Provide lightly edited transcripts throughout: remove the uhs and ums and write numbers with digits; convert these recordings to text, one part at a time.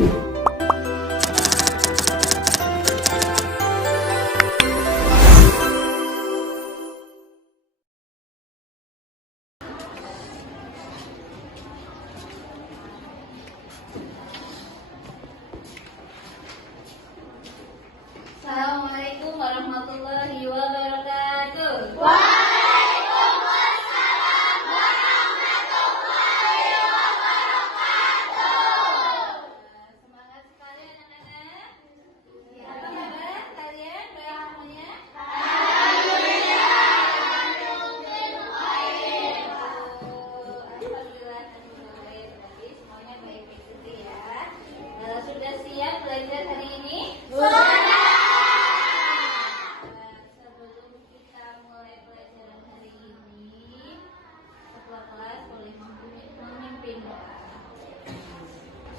Assalamualaikum warahmatullahi wabarakatuh. Waalaikumsalam warahmatullahi wabarakatuh. Semangat sekali anak-anak. Apa kabar kalian? Baik semuanya? Alhamdulillah. Alhamdulillah. Berarti semuanya baik-baik saja ya. Sudah siap belajar hari ini? Sebelum kita mulai pelajaran hari ini, ketua kelas boleh memimpin doa.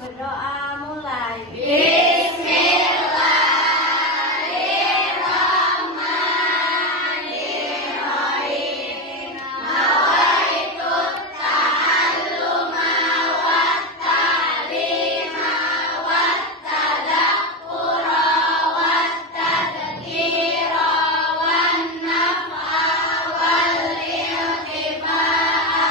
Berdoa mulai. Bismillahirrahmanirrahim. Nawaitu ta'alluma wat ta'lima wat tadakkura wat tadhkira wan naf'a wal intifa'a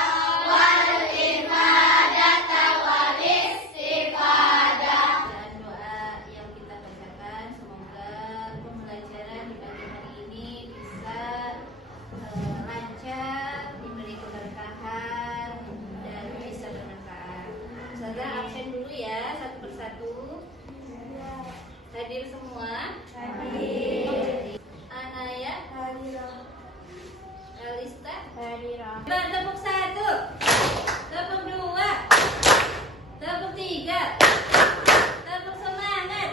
wal ifadata wal istifadah. Dan doa yang kita bacakan, semoga pembelajaran di pagi hari ini bisa lancar, diberi keberkahan dan bisa bermanfaat. Ustazah absen dulu ya, satu persatu. Hadir semua? Hadir. Anaya? Hadirah. Kalista? Hadirah. Coba tepuk satu, tepuk dua, tepuk tiga, tepuk semangat.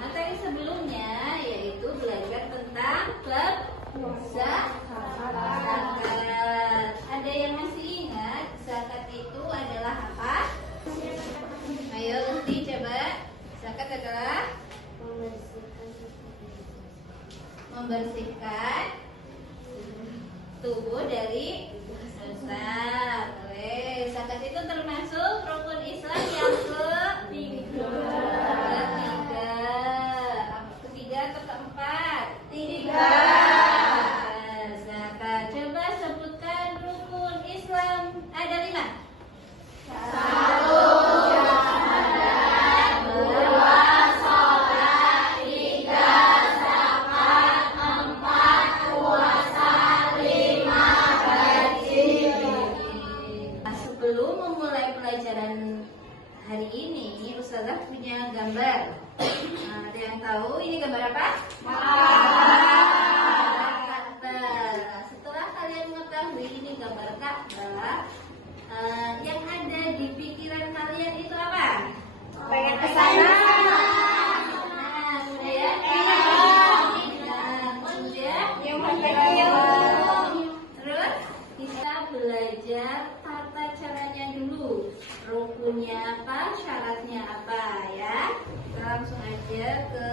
Materi sebelumnya yaitu belajar tentang klub zakat. Ada yang masih ingat zakat itu adalah apa? Ayo Lesti coba. Zakat adalah membersihkan tubuh dari dosa. Zakat itu termasuk rukun Islam yang ketiga. Ketiga atau keempat? Tiga. Zakat. Coba sebutkan rukun Islam. Ada 5. Sebelum memulai pelajaran hari ini, Ustazah punya gambar. Ada yang tahu ini gambar apa? Ka'bah. Setelah kalian mengetahui ini gambar Ka'bah, yang ada di pikiran kalian itu apa? Pengen ke sana. Nah, kemudian terus kita belajar tata caranya dulu. Rukunnya apa, syaratnya apa ya. Kita langsung aja ke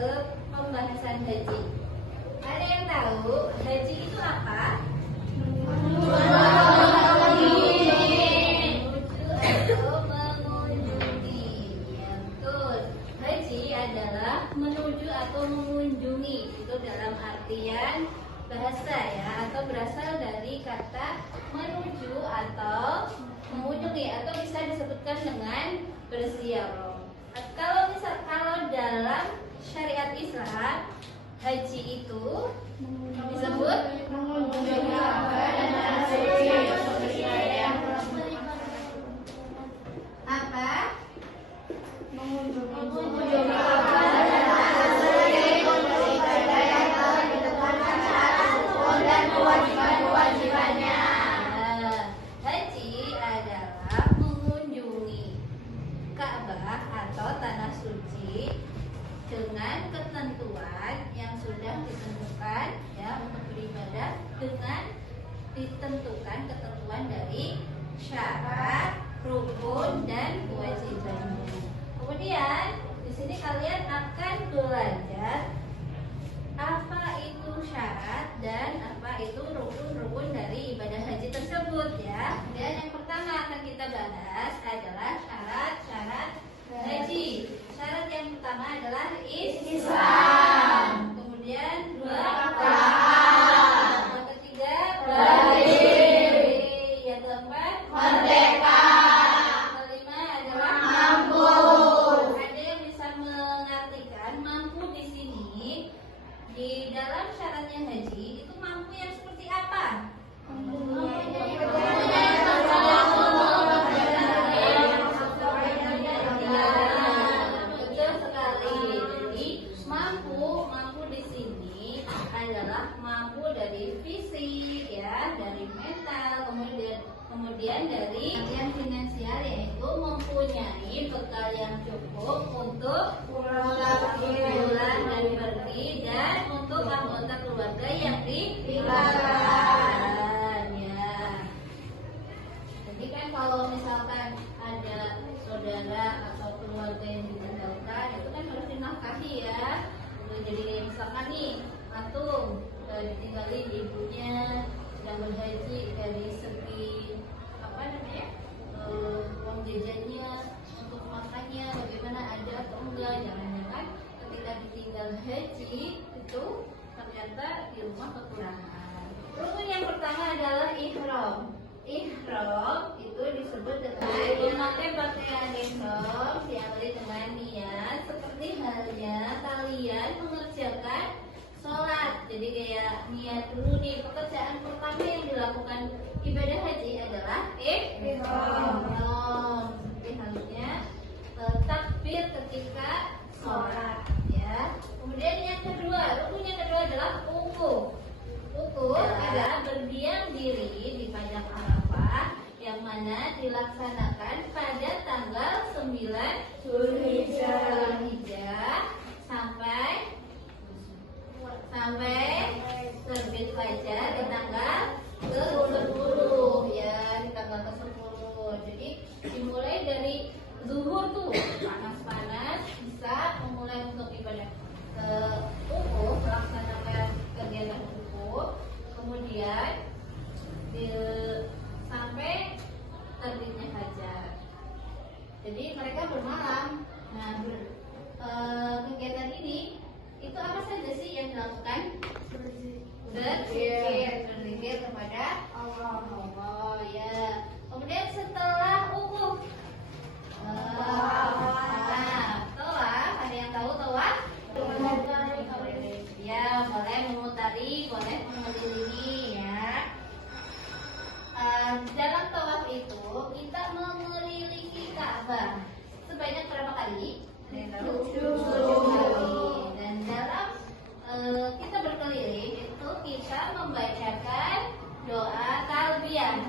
pembahasan haji. Ada yang tahu haji itu apa? Menuju atau mengunjungi. Ya, betul. Haji adalah menuju atau mengunjungi. Itu dalam artian bahasa ya, atau berasal dari kata menuju atau mengunjungi, atau bisa disebutkan dengan berziarah. Kalau dalam syariat Islam, haji itu disebut mengunjungi apa? Haji adalah mengunjungi Ka'bah atau tanah suci dengan ketentuan yang sudah ditentukan ya untuk beribadah, dengan ditentukan ketentuan dari syarat, rukun dan kewajibannya. Kemudian di sini kalian akan belajar apa itu syarat dan apa itu rukun-rukun dari mampu dari fisik ya, dari mental, kemudian dari yang finansial, yaitu mempunyai bekal yang cukup untuk pulang dan pergi dan untuk anggota keluarga yang ditinggalkan ya. Jadi kan kalau misalkan ada saudara atau keluarga yang ditinggalkan, itu kan harus dinafkahi ya. Jadi misalkan nih antum ditinggalin ibunya sedang berhaji, dari segi apa namanya uang jajannya untuk makannya bagaimana, ada atau enggak. Jangan-jangan ketika ditinggal haji itu ternyata di rumah kekurangan. Rukun yang pertama adalah ihram. Ihram itu disebut dengan memakai pakaian ihram diawali dengan niat, seperti halnya kalian mengerjakan sholat. Jadi kayak niat dulu nih, pekerjaan pertama yang dilakukan ibadah haji adalah ihram. Seperti halnya takbir ketika sholat ya. Kemudian yang kedua, rukun yang kedua adalah wukuf. Wukuf adalah berdiam diri di padang Arafah yang mana dilaksanakan pada tanggal 9 Zulhijjah sampai terbit fajar di tanggal ke-10 ya, di tanggal ke-10. Jadi dimulai dari zuhur tuh panas-panas, bisa memulai untuk ibadah wukuf, melaksanakan kegiatan wukuf, kemudian sampai terbitnya fajar. Jadi mereka bermalam. Nah, kegiatan ini itu apa saja sih yang dilakukan? Berzikir kepada Allah ya. Kemudian setelah wukuf, tawaf, ada yang tahu tawaf? Ya, boleh memutari, boleh mengelilingi ya. Dalam tawaf itu kita mengelilingi Ka'bah sebanyak berapa kali? Ada yang tahu? 7 kali. Dan dalam kita berkeliling itu kita membacakan doa talbiyah.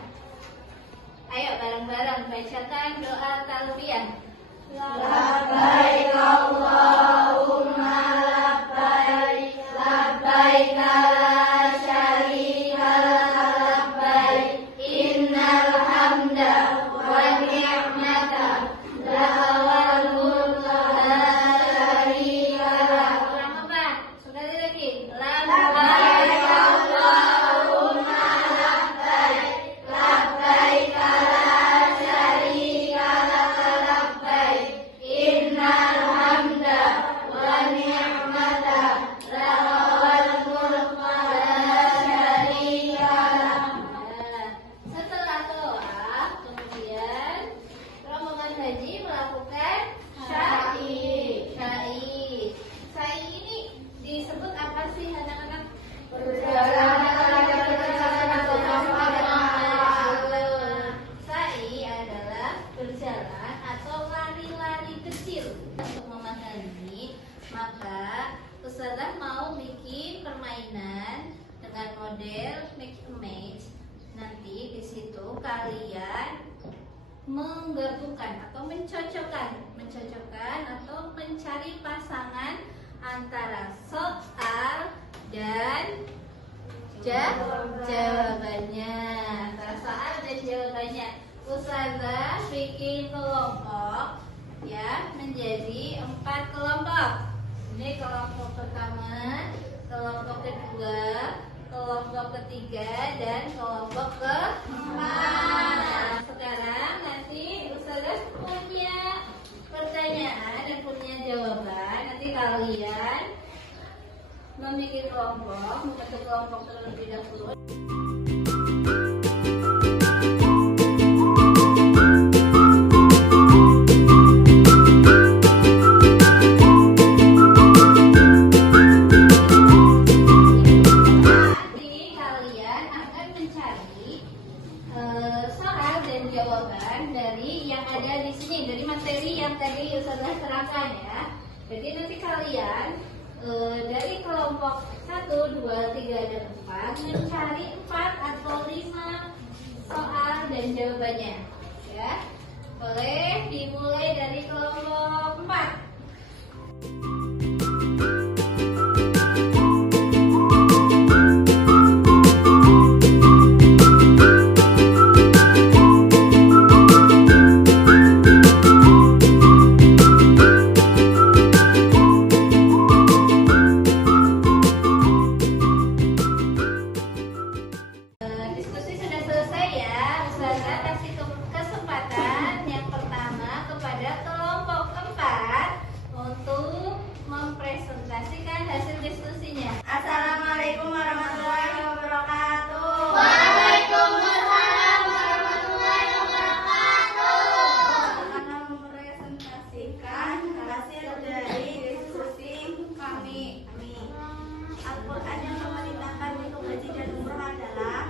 Ayo bareng-bareng bacakan doa talbiyah. Labbaik Allahumma labbaik, labbaik la syarika laka labbaik, innal hamda wan ni'mata laka wal mulku la syarika lak. Kurang keempat, sekali lagi. Labbaik Allahumma labbaik, labbaik la syarika laka labbaik, innal hamda wan ni'mata laka wal mulku la syarika lak. Setelah tawaf, kemudian rombongan haji melakukan sa'i. Sa'i ini disebut apa sih anak-anak? Sa'i adalah berjalan atau lari-lari kecil. Untuk memahami, maka Ustazah mau bikin permainan dengan model mix and match. Nanti di situ kalian menggabungkan atau mencocokkan atau mencari pasangan antara soal dan jawabannya. Antara soal dan jawabannya. Ustazah bikin kelompok ya, menjadi 4 kelompok. Ini kelompok pertama, kelompok kedua, kelompok ketiga, dan kelompok keempat. Sekarang nanti Ustazah punya pertanyaan dan punya jawaban. Nanti kalian membuat kelompok, membentuk kelompok terlebih dahulu. Jadi nanti kalian dari kelompok 1, 2, 3, dan 4 depan mencari 4 atau 5 soal dan jawabannya. Ya, boleh dimulai dari kelompok 4. Diskusi sudah selesai ya. Ustazah kasih kesempatan yang pertama kepada kelompok 4 untuk mempresentasikan hasil diskusinya. Assalamualaikum warahmatullahi wabarakatuh. Waalaikumsalam warahmatullahi wabarakatuh. Akan mempresentasikan hasil dari diskusi kami. Al-Quran yang memerintahkan untuk haji dan umroh adalah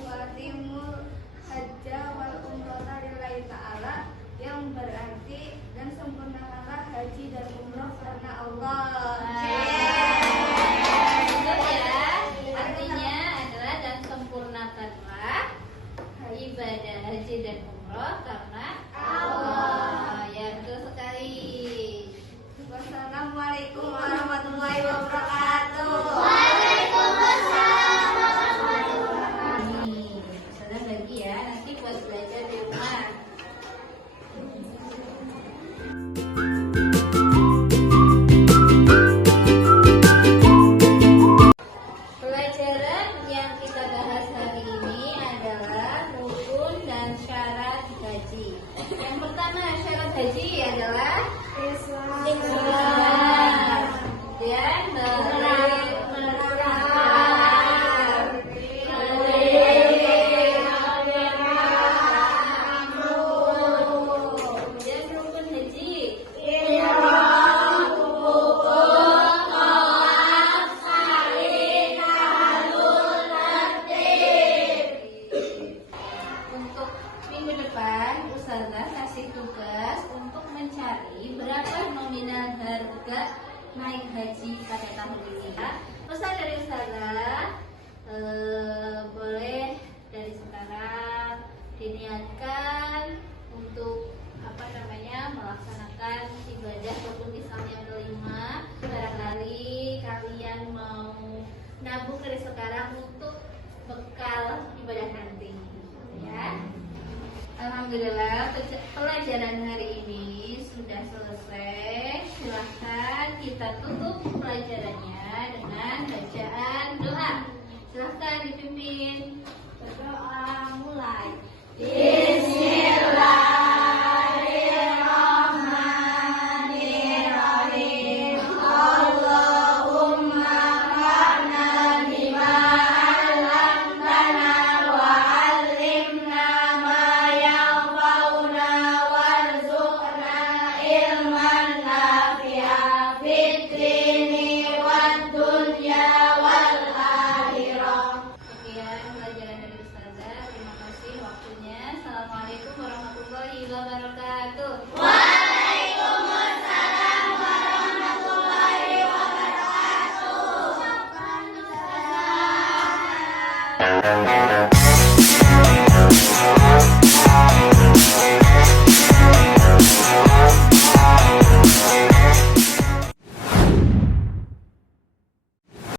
watimul hajja wal umrata lillahi ta'ala, yang berarti dan sempurnakanlah haji dan umroh karena Allah. Betul ya. Artinya adalah dan sempurnakanlah ibadah haji dan umroh karena Allah. Ya, betul sekali. Wassalamualaikum warahmatullahi wabarakatuh. Waalaikumsalam warahmatullahi wabarakatuh. Nih, Ustazah bagi ya, nanti buat belajar di rumah. Pelajaran yang kita bahas hari ini adalah rukun dan syarat haji. Yang pertama syarat haji adalah Islam. Dan dan rukun haji. Untuk minggu depan, Ustazah kasih tugas untuk mencari berapa nominal harga naik haji pada tahun ini. Pesan dari Ustazah, boleh dari sekarang diniatkan untuk melaksanakan ibadah rukun Islam yang kelima. Barangkali kalian mau nabung dari sekarang untuk bekal ibadah nanti, ya. Alhamdulillah pelajaran hari ini sudah selesai. Silahkan kita tutup pelajarannya dengan bacaan doa. Silahkan dipimpin berdoa, mulai. Bismillahirrahmanirrahim. Allahumma fa'na bima 'allamtana wa 'allimna ma yanfa'una warzuqna ilman nafi'a fid dini wad dunya wal akhirah. Sekian pelajaran dari Ustazah. Terima kasih waktunya. Assalamualaikum warahmatullahi wabarakatuh.